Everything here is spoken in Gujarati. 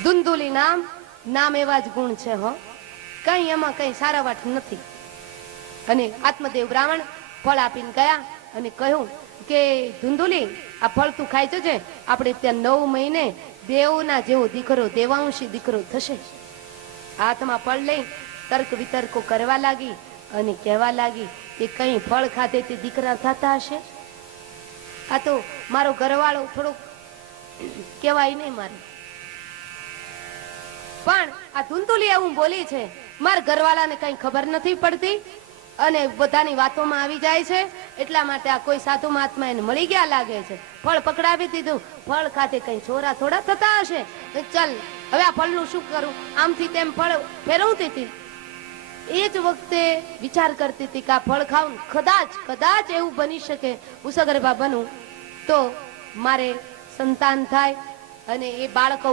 ધુંધુલી નામ એવા જ ગુણ છે હો, કઈ એમાં કઈ સારા વાત નથી. અને આત્મદેવ બ્રાહ્મણ ફળ આપીને ગયા અને કહ્યું કે ધુંધુલી, આ ફળ તું ખાઈ જજે, આપણે ત્યાં 9 મહિને દેવના જેવો દીકરો, દેવાંશી દીકરો થશે. હાથમાં ફળ લઈ તર્ક વિતર્કો કરવા લાગી અને કહેવા લાગી કે કઈ ફળ ખાધે તે દીકરા થતા હશે. આ તો મારો ઘરવાળો થોડોક કહેવાય નહીં મારે, પણ આ ધુંધુલી એવું બોલી છે, મારા ઘરવાળાને કઈ ખબર નથી પડતી અને બધાની વાતોમાં આવી જાય છે, એટલા માટે આ કોઈ સાધુ મહાત્મા એને મળી ગયા લાગે છે, ફળ પકડાવી દીધું. ફળ ખાતે કઈ છોરા થોડા થતા હશે, ચાલ હવે આ ફળનું શું કરું, આમથી તેમ ફળ ફેરવતી હતી. એ જ વખતે વિચાર કરતી હતી કે આ ફળ ખાવું, કદાચ એવું બની શકે ઉસગર્ભા બનું તો મારે સંતાન થાય અને એ બાળક